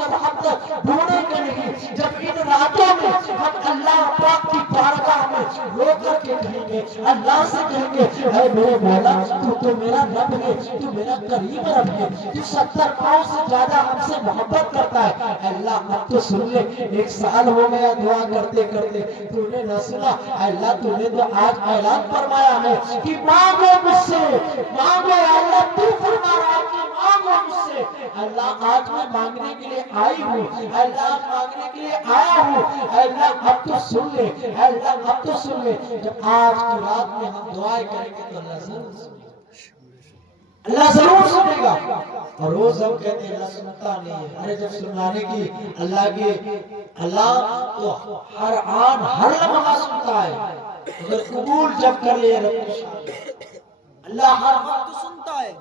جب ہم ڈھونڈیں گے نہیں، جب ان راتوں میں ہم اللہ پاک کی بارگاہ میں رو کر کے کہیں گے، اللہ سے کہیں گے اے میرے مولا تو میرا رب ہے، تو میرا قریب رب ہے، تو 70 پاؤں سے زیادہ ہم سے محبت کرتا ہے، اللہ اب تو سن لے، 1 سال ہو گیا دعا کرتے کرتے تو نے نہ سنا، اللہ تو نے تو آج اعلان فرمایا ہے کہ مانگو مجھ سے، مانگو، اللہ تو فرما رہا ہے کہ مانگو مجھ سے، اللہ آج میں مانگنے کے لیے آئی ہوں، اللہ مانگنے کے لیے آیا ہوں، اللہ اب تو سن لے، اللہ اب تو سن لے۔ جب آج کی رات میں ہم دعائیں کریں گے تو اللہ ضرور سنے گا، اللہ ضرور سنے گا۔ اور روز ہم کہتے ہیں اللہ سنتا نہیں ہے، ارے جب سنانے کی اللہ تو ہر آن ہر لمحہ سنتا ہے، اگر قبول جب کر لے اللہ ہر وقت سنتا ہے،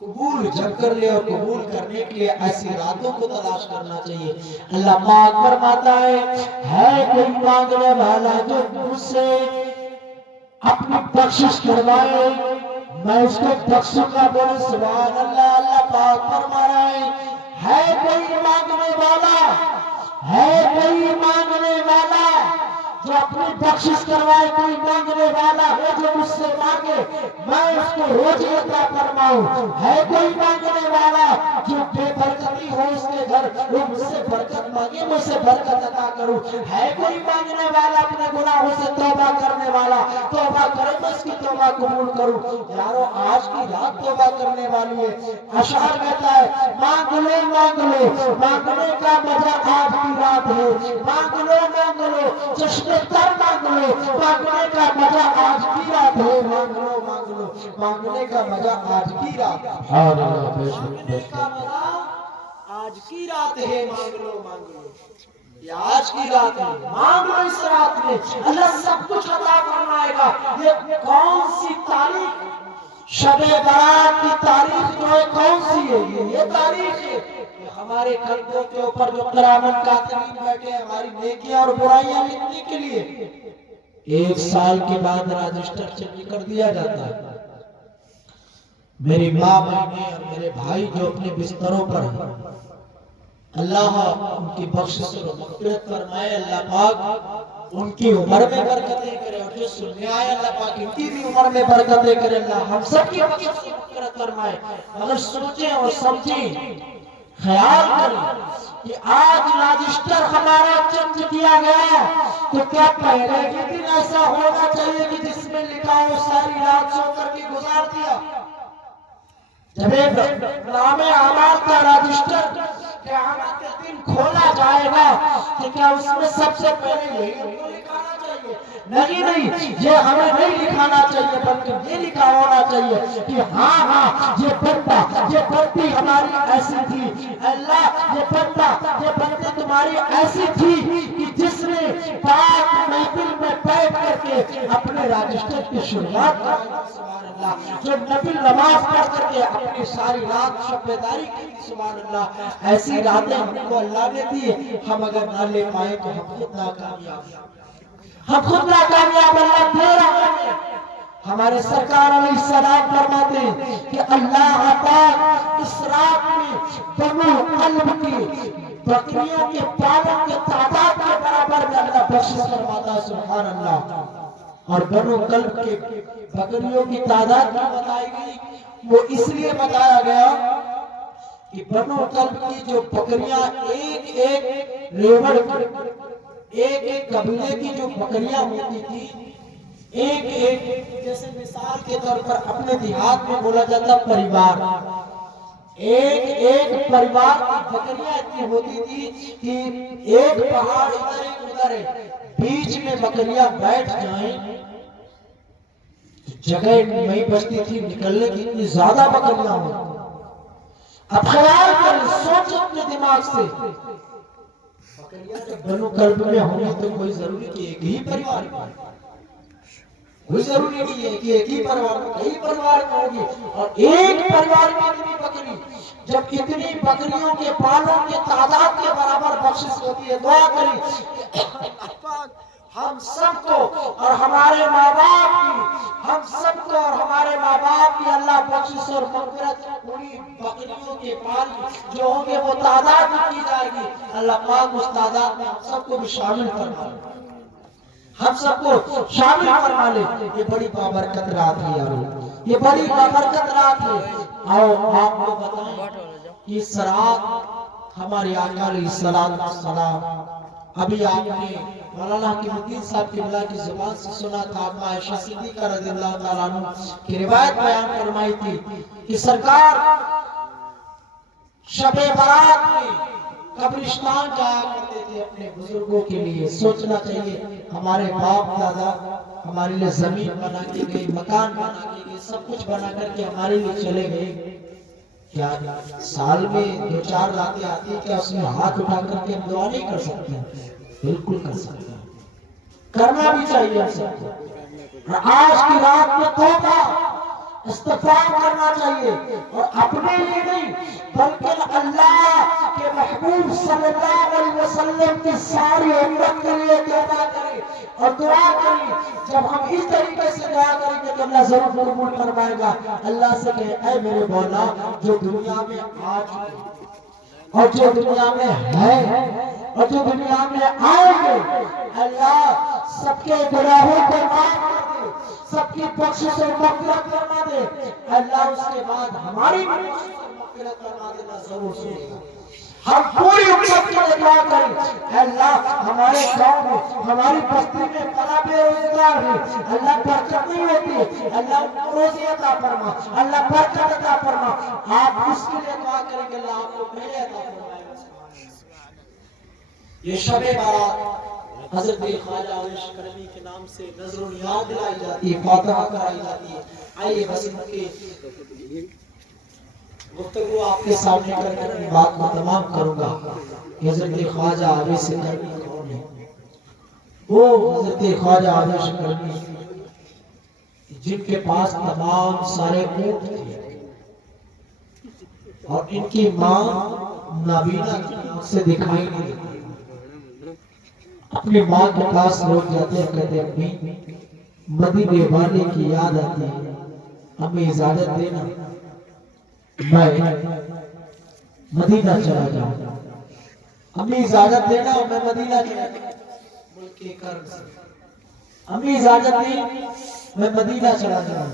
قبول جب کر لے، اور قبول کرنے کے لیے ایسی راتوں کو تلاش کرنا چاہیے۔ اللہ پاک فرماتا ہے کوئی مانگنے والا جو مجھ سے اپنی بخشش کروائے میں اس کو بخشوں گا، بولے سبحان اللہ۔ اللہ پاک فرما رہا ہے کوئی مانگنے والا، ہے کوئی مانگنے والا جو اپنی بخشش کروائے، کوئی مانگنے والا ہے جو مجھ سے مانگے میں اس کو روزی عطا فرماؤں، ہے کوئی مانگنے والا جو بے برکتی ہو اس کے گھر وہ مجھ سے برکت مانگے مجھ سے برکت عطا کروں، ہے کوئی مانگنے والا اپنے گناہوں سے توبہ کرنے والا توبہ کرے میں اس کی توبہ قبول کروں۔ یارو آج کی رات توبہ کرنے والی ہے، اشعار کہتا ہے مانگ لو مانگ لو، مانگنے کا مزہ آج کی رات ہے، مانگ لو چشم تر مانگ لو، مانگنے کا مزہ آج کی رات ہے، مانگ لو مانگنے کا مزہ آج کی رات ہے، مانگنے کا مزہ آج کی رات ہے، مانگ لو یہ آج کی رات ہے، مانگ لو اس رات میں اللہ سب کچھ عطا فرمائے گا۔ یہ کون سی تاریخ، شب برات کی تاریخ جو ہے کون سی ہے؟ یہ تاریخ ہے ہمارے قلبوں کے اوپر جو قیامت کاتبین بیٹھے ہیں ہماری نیکیاں اور برائیاں لکھنے کے لیے۔ 1 سال کے بعد رجسٹر چیک کر دیا جاتا ہے۔ میری ماں بہنیں اور میرے بھائی جو اپنے بستروں پر ہیں، اللہ ان کی بخشش و مغفرت فرمائے، اللہ پاک ان کی عمر میں برکتیں کرے، اور جو سننے آئے اللہ پاک ان کی بھی عمر میں برکتیں کرے، اللہ ہم سب کی بخشش و مغفرت فرمائے۔ مگر سوچیں اور سمجھیں، خیال کریں کہ آج رجسٹر ہمارا چینج کیا گیا تو کیا پہلے کے دن ایسا ہونا چاہیے کہ جس میں لکھا ہو ساری رات سو کر کے گزار دیا؟ جب ایک نام اعمال کا رجسٹر قیامت کے دن کھولا جائے گا کہ کیا اس میں سب سے پہلے یہی لکھانا چاہیے؟ نہیں، یہ ہمیں نہیں لکھانا چاہیے، بلکہ یہ لکھا ہونا چاہیے کہ ہاں یہ بندہ یہ بندی ہماری ایسی تھی، اللہ یہ بندہ یہ بندی تمہاری ایسی تھی کہ جس نے پاک محفل میں بیٹھ کر کے اپنے رجسٹر کی شروعات کی، سبحان اللہ، جو نفل نماز پڑھ کر کے اپنی ساری رات شب بیداری کی، سبحان اللہ۔ ایسی راتیں ہم کو اللہ نے دی، ہم اگر نہ لے پائے تو ہم خود ناکامیاب، ہم خود ناکامیاب، اللہ دے رہا ہے۔ ہمارے سرکار علیہ السلام فرماتے ہیں کہ اللہ پاک اس رات میں بنو قلب کی بکریوں کے پالوں کے تعداد کے برابر میں اللہ بخشش فرماتا ہے، سبحان اللہ۔ اور بنو قلب کے بکریوں کی تعداد کیا بتائی گئی؟ وہ اس لیے بتایا گیا کہ بنو قلب کی جو بکریاں ایک ایک ریوڑ ایک ایک قبیلے کی جو بکریاں ہوتی تھی، ایک ایک جیسے مثال کے طور پر اپنے دیہات میں بولا جاتا پریوار، ایک ایک پریوار کی بکریاں اتنی ہوتی تھی کہ ایک پہاڑ ادھر ایک ادھر ہے، بیچ میں بکریاں بیٹھ جائیں جگہ نہیں بچتی تھی نکلنے کی، اتنی زیادہ بکریاں ہوتی۔ اب خیال کریں، سوچ اپنے دماغ سے، بکریاں جب بنو قلب میں ہوں گی تو کوئی ضروری کہ ایک ہی پریوار میں، کوئی ضروری نہیں ہے کہ ایک ہی پریوار میں، کئی پریوار میں ہوگی، اور ایک پریوار میں اتنی بکری، جب اتنی بکریوں کے بالوں کے تعداد کے برابر بخشش ہوتی ہے، دعا کری کہ اللہ پاک ہم سب کو اور ہمارے ماں باپ کی، ہم سب کو اور ہمارے ماں باپ کی اللہ بخشش اور مغفرت، پوری بکریوں کے پال جو ہوں گے وہ تعداد میں کی جائے گی، اللہ پاک اس تعداد میں ہم سب کو بھی شامل فرما لے، ہم سب کو شامل فرما لے۔ یہ بڑی بابرکت رات ہے یارو، یہ بڑی بابرکت رات ہے۔ آؤ آپ کو بتائیں کہ اس رات ہمارے آقا علیہ السلام، ابھی آپ نے مولانا حکیم الدین صاحب قبلہ کی زبان سے سنا تھا، عائشہ صدیقہ رضی اللہ تعالیٰ عنہ کی روایت بیان فرمائی تھی کہ سرکار شب برات میں قبرستان جایا کرتے تھے اپنے بزرگوں کے لیے۔ سوچنا چاہیے ہمارے باپ دادا ہمارے لیے زمین بنا کے گئے، مکان بنا کے گئے، سب کچھ بنا کر کے ہمارے لیے چلے گئے، کیا سال میں 2-4 راتیں آتی ہیں، کیا اس میں ہاتھ اٹھا کر کے ہم دعا نہیں کر سکتے ہیں؟ بالکل کر سکتے ہیں، کرنا بھی چاہیے ہم سب کو۔ آج کی رات میں توبہ استغفار کرنا چاہیے، اور اپنے لیے نہیں بلکہ اللہ کے محبوب صلی اللہ علیہ وسلم کی ساری امت کے لیے توبہ کریں اور دعا کریں۔ جب ہم اس طریقے سے دعا کریں گے تو اللہ ضرور قبول فرمائے گا۔ اللہ سے کہے اے میرے مولا جو دنیا میں آ چکے اور جو دنیا میں ہے اور جو دنیا میں آئیں گے، اللہ سب کے گناہوں کو معاف کر دے، سب کی بخشش اور مغفرت فرما دے۔ اللہ اس کے بعد ہماری بخشش اور مغفرت فرما دینا ضرور سنے گا۔ ہم پوری امت کے لیے دعا کریں، اے اللہ ہمارے گاؤں میں، ہماری بستی میں بڑا بے روزگار ہے، اللہ برکت نہیں ہوتی، اللہ روزی عطا فرما، اللہ برکت عطا فرما۔ آپ اس کے لیے دعا کریں گے، اللہ آپ کو پہلے عطا فرمائے گا۔ یہ شب بارات حضرت خواجہ عارش کرمی کے نام سے نظر و نیاز دلائی جاتی ہے، فاتحہ کرائی جاتی ہے۔ آئیے بس ان کے گفتگو آپ کے سامنے کر کے اپنی بات کو تمام کروں گا۔ حضرت خواجہ عارش کرمی کون ہے؟ وہ حضرت خواجہ عارش کرمی جن کے پاس تمام سارے اونٹ تھے، اور ان کی ماں نابینا سے دکھائی نہیں دیتی۔ اپنی ماں کے پاس لوگ جاتے ہیں، کہتے ہیں امی مدینے والے کی یاد آتی ہے، ہمیں اجازت دینا میں مدینہ چلا جاؤں، امی اجازت دینا میں مدینہ چلا جاؤں، ملک کے کرم سے امی اجازت دی میں مدینہ چلا جاؤں۔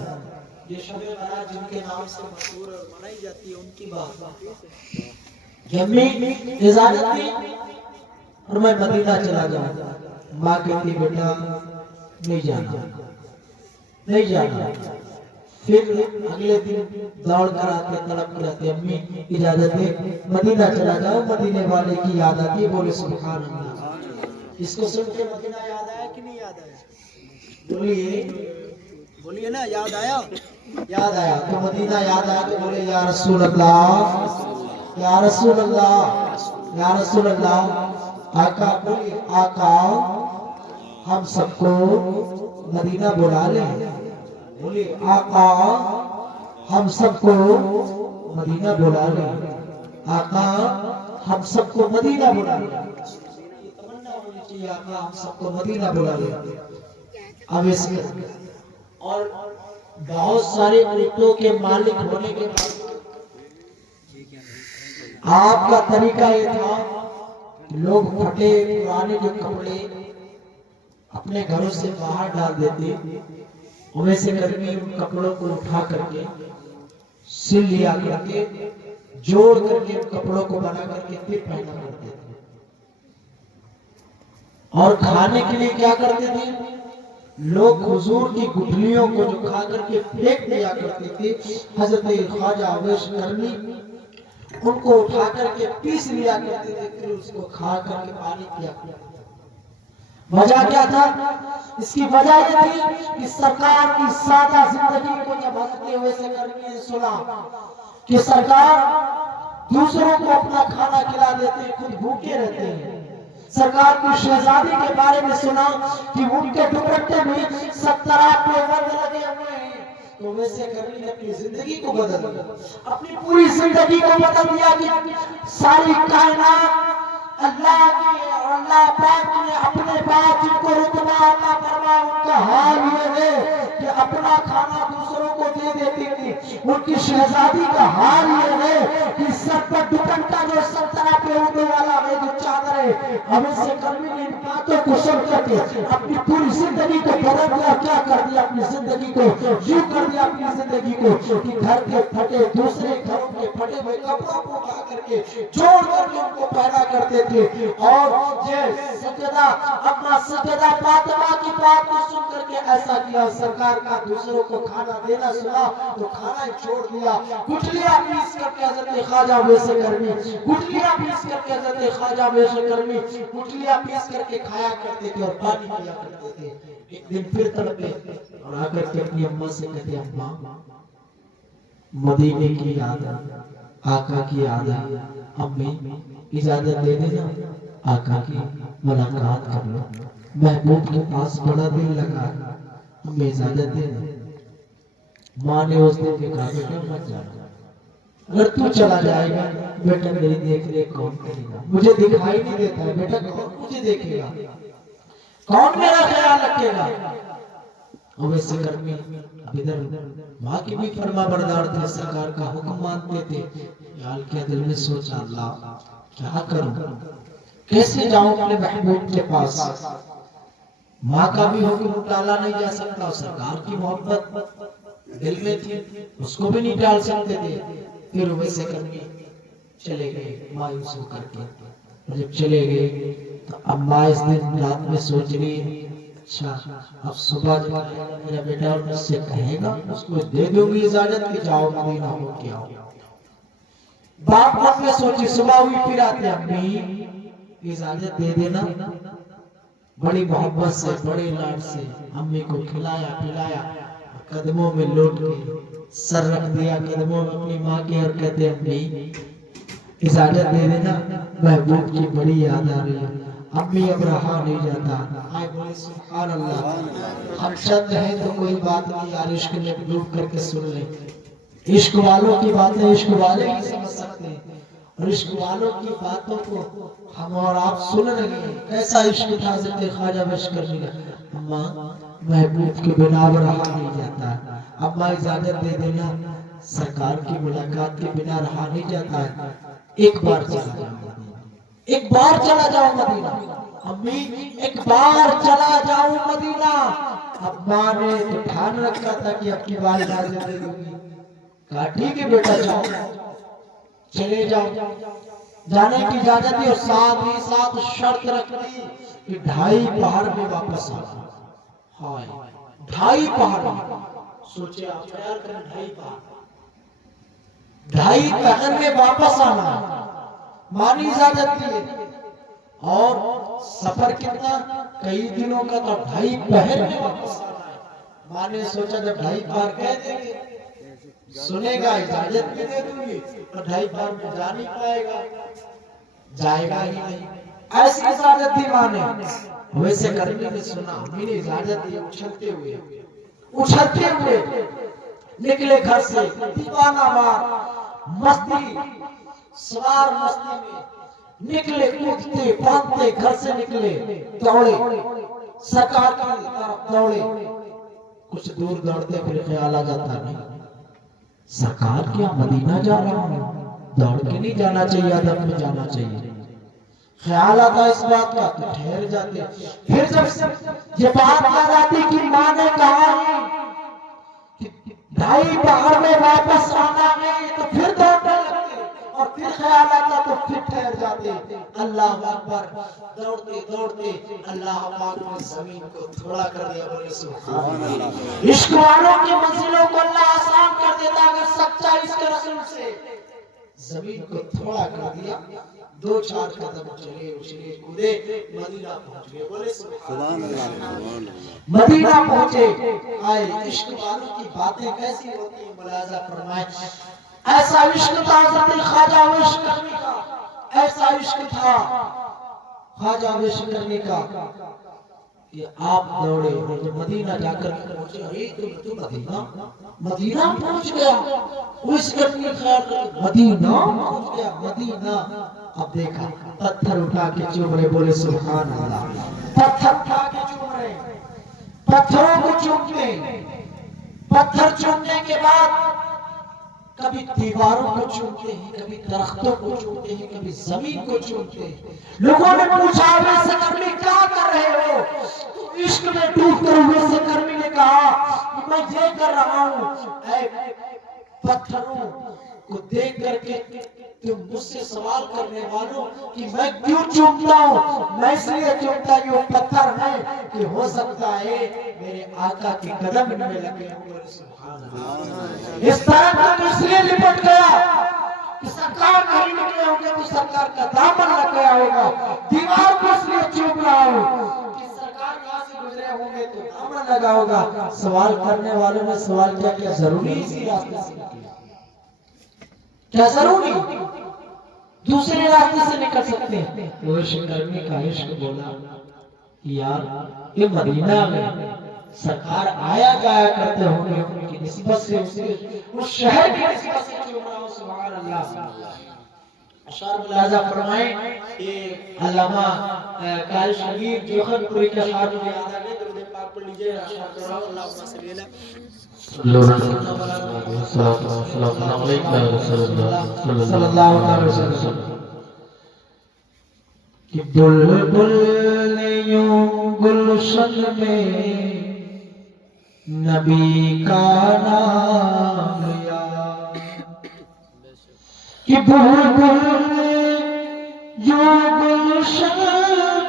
یہ شب برات جن کے نام سے مشہور اور منائی جاتی ہے ان کی بات، امی اجازت دی اور میں مدینہ چلا جاؤں۔ ماں کہتی بیٹا نہیں جانا، نہیں جانا۔ پھر اگلے دن دوڑ کر آتے، تڑپ کر آتے، امی اجازت دے مدینہ چلا جاؤ، مدینے والے کی یاد آتی ہے۔ بولے سبحان اللہ۔ اس کو سن کے مدینہ یاد آیا کہ نہیں یاد آیا؟ بولیے نا، یاد آیا؟ یاد آیا تو مدینہ یاد آیا تو بولے یا رسول اللہ، یا رسول اللہ، یا رسول اللہ۔ آقا بولیے آقا ہم سب کو مدینہ بلا لیں، بولیے آقا ہم سب کو مدینہ بلا لیں، آقا ہم سب کو مدینہ بلا لیں۔ تمنا ہونی چاہیے آقا ہم سب کو مدینہ بلا لیں۔ اب اس میں اور بہت سارے اونٹوں کے مالک ہونے کے بعد آپ کا طریقہ یہ تھا کہ لوگ پھٹے پرانے جو کپڑے اپنے گھروں سے باہر ڈال دیتے، انہیں سے کر کے ان کپڑوں کو اٹھا کر کے سل لیا کر کے جوڑ کر کے ان کپڑوں کو بنا کر کے پھر پہنا کرتے تھے، اور کھانے کے لیے کیا کرتے تھے؟ لوگ حضور کی گٹھلیوں کو جو کھا کر کے پھینک دیا کرتے تھے، حضرت خواجہ عارش کرمی ان کو اٹھا کر کے پیس لیا کرتے تھے، پھر اس کو کھا کر کے پانی پیا کرتے تھے۔ وجہ کیا تھا؟ اس کی وجہ یہ تھی کہ سرکار کی سادہ زندگی کو جب حضرت عارش کرمی نے سنا کہ سرکار دوسروں کو اپنا کھانا کھلا دیتے ہیں، خود بھوکے رہتے ہیں، سرکار کی شہزادی کے بارے میں سنا کہ ان کے دوپٹے میں 70 پیوند لگے ہوئے ہیں، تو ویسے کرمی نے اپنی زندگی کو بدل دیا، اپنی پوری زندگی کو بدل دیا کہ ساری کائنات اللہ کی اور اللہ پاک نے اپنے بعد جن کو رتبہ کا حال یہ ہے کہ اپنا کھانا دوسروں کو دے دیتی تھی. ان کی شہزادی کا حال یہ ہے کہ سر پر دوپٹہ جو سلطنہ پہ اڑنے والا ہے جو چادر ہے. اب اس سے کرمی نے ان باتوں کو سن کر کے اپنی پوری زندگی کو بدل دیا. کیا کر دیا اپنی زندگی کو؟ یوں کر دیا اپنی زندگی کو کہ گھر کے پھٹے دوسرے گھروں کے پھٹے ہوئے کپڑوں کو اٹھا کر کے جوڑ کر کے ان کو پہنا کرتے تھے. اور یہ سجدہ اما سجدہ فاطمہ کی بات کو سن کر کے ایسا کیا. سرکار کا دوسروں کو کھانا دینا سنا تو کھانا ہی چھوڑ دیا. گٹھلیاں پیس کر کے حضرت خواجہ ویسے کرمی گٹھلیاں پیس کر کے حضرت خواجہ ویسے کرمی گٹھلیاں پیس کر کے کھایا کرتے تھے اور پانی پیا کرتے تھے. ایک دن پھر تڑپے اور آ کر کے اپنی اماں سے کہتے اماں مدینے کی یاد ہے, آقا کی یاد ہے, امی اجازت دے دینا آقا کی ملاقات کر لو. محبوب کے پاس بڑا دل لگا, امی اجازت دے دینا. ماں نے اس دن کہا بیٹا مت جانا, اگر تو چلا جائے گا بیٹا میری دیکھ ریکھ کون کرے گا؟ مجھے دکھائی نہیں دیتا ہے بیٹا, کون مجھے دیکھے گا, کون میرا خیال رکھے گا؟ ویسے کرمی ادھر ماں کی بھی فرما بردار تھے, سرکار کا حکم مانتے تھے. خیال کیا دل میں سوچا اللہ کیا کروں, کیسے جاؤں اپنے محبوب کے پاس. ماں کا بھی حکم ٹالا نہیں جا سکتا, سرکار کی محبت دل میں تھی, اس کو بھی نہیں ٹال سکتے تھے. پھر ویسے کرمی چلے گئے مایوس ہو کر کے. جب چلے گئے تو اماں اس دن رات میں سوچ رہی اچھا اب صبح میرا بیٹا اور مجھ سے کہے گا, اس کو دے دوں گی اجازت کہ جاؤ مدینہ ہو کے آؤ. باپ من میں سوچی, صبح ہوئی پھر آتے امی اجازت دے دینا. بڑی محبت سے بڑے لاڈ سے امی کو کھلایا پلایا, قدموں میں لوٹ کے سر رکھ دیا قدموں میں اپنی ماں کے اور کہتے امی اجازت دے دینا, محبوب کی بڑی یاد آ رہی ہے. امی اب رہا نہیں جاتا. آئے بولے سبحان اللہ, ہم چند ہیں تو کوئی بات نہیں یار, عشق میں ڈوب کر کے سن لیں. عشق والوں کی باتیں عشق والے ہی سمجھ سکتے ہیں, اور عشق والوں کی باتوں کو ہم اور آپ سن رہے ہیں. کیسا عشق تھا حضرت خواجہ ویشکرمی کا. اماں محبوب کے بنا اب رہا نہیں جاتا, اماں اجازت دے دینا, سرکار کی ملاقات کے بنا رہا نہیں جاتا ہے. ایک بار چلا جاؤں, ایک بار چلا جاؤں مدینہ. امی ایک بار چلا جاؤں مدینہ. اماں نے تو ٹھان رکھا تھا کہ اب کی بار اجازت دے دوں گی. کہا ٹھیک ہے بیٹا جاؤ, چلے جاؤ. جانے کی اجازت دی اور ساتھ ہی ساتھ شرط رکھ دی کہ 2.5 پہاڑ میں واپس آنا. ہائے 2.5 پہاڑ, سوچے آپ خیال کریں 2.5 پہاڑ, 2.5 پہاڑ میں واپس آنا. ماں نے اجازت دی اور سفر کتنا کئی دنوں کا تھا, 2.5 پہر میں واپس آنا ہے. ماں نے سوچا جب 2.5 پہر کہہ دیں گے سنے گا اجازت بھی دے دوں گی, اور 2.5 پہر میں جا نہیں پائے گا, جائے گا ہی نہیں. ایسی اجازت دی ماں نے. ویسے کرمی نے سنا, امی نے اجازت دی. اچھلتے ہوئے نکلے گھر سے, دیوانہ وار مستی سوار مستی میں نکلے, کودتے پھاندتے گھر سے نکلے, دوڑے سرکار کی طرف دوڑے. کچھ دور دوڑتے پھر خیال آ جاتا نہیں سرکار کیا مدینہ جا رہا ہوں, دوڑ کے نہیں جانا چاہیے, ادب میں جانا چاہیے. خیال آتا اس بات کا تو ٹھہر جاتے. پھر جب یہ بات آ جاتی کہ ماں نے کہا 2.5 پہاڑ میں واپس آنا ہے, تو پھر دوڑنے لگتے, اور پھر خیال آتا تو پھر ٹھہر جاتے. اللہ اکبر, دوڑتے دوڑتے اللہ پاک نے زمین کو تھوڑا کر دیا. بولے سبحان اللہ. عشق والوں کی منزلوں کو اللہ آسان کر دیتا اگر سچا عشق رسول سے. زمین کو تھوڑا کر دیا, 2-4 قدم چلے اچھلے کودے مدینہ پہنچ گئے. بولے سبحان اللہ. مدینہ پہنچے. آئے عشق والوں کی باتیں کیسی ہوتی ہیں ملاحظہ فرمائیں. ایسا عشق تھا حضرت خواجہ ویشکرمی کا, ایسا عشق تھا خواجہ ویشکرمی کا کہ آپ دوڑے اور جب مدینہ جا کر پہنچے, ارے تو مدینہ پہنچ گیا. ویشکرمی خیال کرتے مدینہ پہنچ گیا, مدینہ. اب دیکھا پتھر اٹھا کے چوم رہے. بولے سبحان اللہ. پتھر اٹھا کے چوم رہے, پتھروں کو چومتے ہیں، پتھر چومنے کے بعد کبھی دیواروں کو چومتے ہیں، کبھی درختوں کو چومتے ہیں، کبھی زمین کو چومتے ہیں۔ لوگوں نے پوچھا ویسے کرمی کیا کر رہے ہو؟ تو عشق میں ڈوب کر ویسے کرمی نے کہا کہ میں یہ کر رہا ہوں، اے پتھروں کو دیکھ کر کے تم مجھ سے سوال کرنے والوں کہ میں کیوں چومتا ہوں؟ میں اس لیے چومتا ہوں یہ پتھر ہے کہ ہو سکتا ہے میرے آقا کے قدم میں لگے ہوں۔ سبحان اللہ۔ اس طرح تم اس لیے لپٹ گیا کہ سرکار نہیں نکلے ہوں گے تو سرکار کا دامن لگ گیا ہوگا۔ دیوار کو اس لیے چوم رہا ہوں کہ سرکار کہاں سے گزرے ہوں گے تو دامن لگا ہوگا۔ سوال کرنے والوں نے سوال کیا کہ ضروری اسی راستے سے نکلے؟ کیا ضروری دوسرے راستے سے نکل سکتے ہیں؟ وہ عشق کرنے کا عشق بولا یار یہ مدینہ میں سرکار آیا جایا کرتے ہوں گے، ان کی نسبت سے اس شہر کی نسبت سے چوم رہا ہوں۔ سبحان اللہ۔ اشعار ملاحظہ فرمائیں، یہ علامہ قاری شریف جوہر پوری کے اشعار میں یاد آگے، درود پاک پڑھ لیجئے۔ اشعار کر رہا ہوں، اللہم صلی اللہ صلی اللہ علیہ وسلم کہ بلبل نے یوں گلشن میں نبی کا نام لیا، کہ بلبل نے یوں گلشن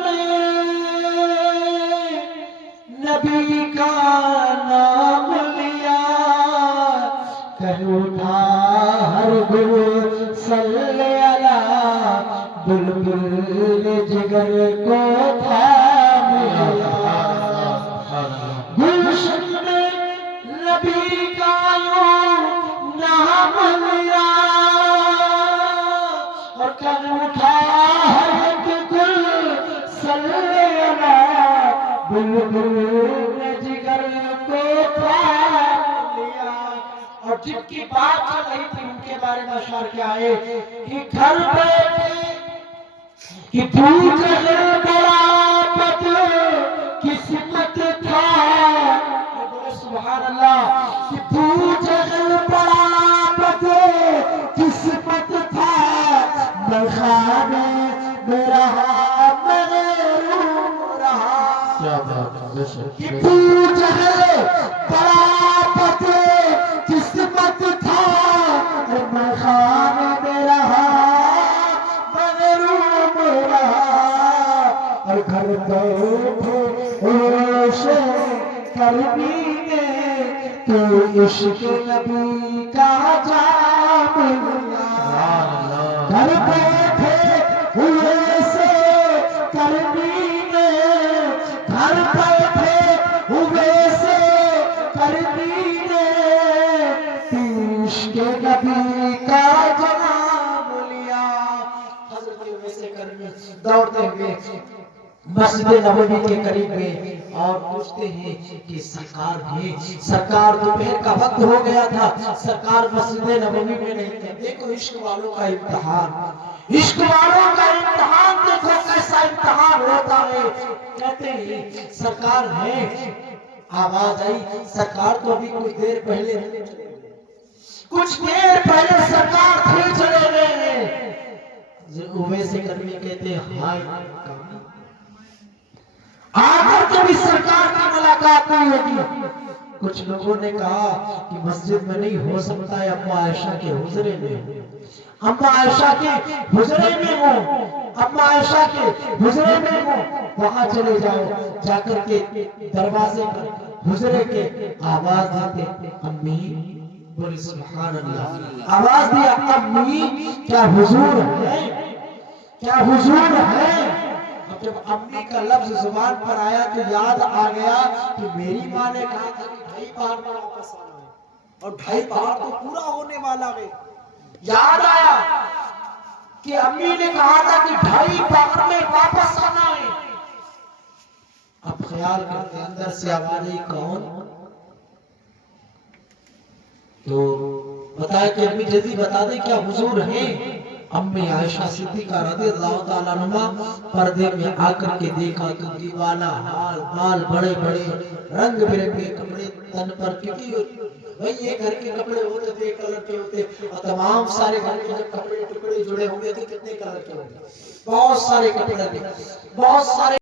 میں نبی کا نام لیا، کہہ اٹھا ہر گل صلی اللہ، بلبل نے جگر کو تھام لیا، گلشن میں نبی کا یوں نام لیا، اور کہہ اٹھا ہر گل صلی اللہ، بلبل نے جگر کو تھام لیا۔ اور جن کی بات چل رہی تھی ان کے بارے میں اشعار کیا ہے کہ گھر بیٹھے کہ تو جہل بڑا بد قسمت تھا، سبحان اللہ، کہ تو جہل بڑا بد قسمت تھا، میں خانے میں رہا محروم رہا، کہ تو جہل بڑا بد قسمت تھا، میں خانے میں رہا محروم رہا، اور گھر بیٹھے عشق کرمی نے تو عشق نبی کا جام لیا، گھر بیٹھے ہوئے سے کرمی نے، گھر بیٹھے ہوئے سے کرمی نے عشق نبی کا جام لیا۔ حضرت ویسے کرمی دوڑتے ہوئے مسجد نبوی کے قریب گئے اور پوچھتے ہیں کہ سرکار بھی، سرکار دوپہر کا وقت ہو گیا تھا، سرکار مسجد نبوی میں نہیں تھے۔ دیکھو عشق والوں کا امتحان، عشق والوں کا امتحان دیکھو کیسا امتحان ہوتا ہے۔ کہتے ہیں سرکار ہے، آواز آئی سرکار تو ابھی کچھ دیر پہلے سرکار پھر چلے گئے۔ اویس کرمی کہتے ہیں ہائے آگر کبھی سرکار کی ملاقات نہیں ہوگی۔ کچھ لوگوں نے کہا کہ مسجد میں نہیں ہو سکتا ہے، اما عائشہ کے حجرے میں ہو، اما عائشہ کے حجرے میں ہو، اما عائشہ کے حجرے میں ہو، وہاں چلے جاؤ، جا کر کے دروازے پر حجرے کے آواز دیتے امی، بولے سبحان اللہ، آواز دیا امی کیا حضور ہے، کیا حضور ہے۔ اب جب امی کا لفظ زبان پر آیا تو یاد آ گیا کہ میری ماں نے کہا تھا کہ 2.5 بار میں واپس آنا ہے، اور 2.5 بار تو پورا ہونے والا ہے۔ یاد آیا کہ امی نے کہا تھا کہ 2.5 بار میں واپس آنا ہے۔ اب خیال کرتے اندر سے آواز آئی کون؟ تو بتایا کہ امی جلدی بتا دیں کیا حضور ہیں؟ امی عائشہ صدیقہ رضی اللہ تعالیٰ عنہ پردے میں آ کر کے دیکھا تو دیوالا حال بال بڑے بڑے رنگ برنگے کپڑے تن پر، کیونکہ بھئی یہ گھر کے کپڑے ہوتے تھے کلر کے ہوتے، اور تمام سارے گھر کے جب کپڑے ٹکڑے جڑے ہوتے تھے کتنے کلر کے ہوتے، بہت سارے کپڑے تھے، بہت سارے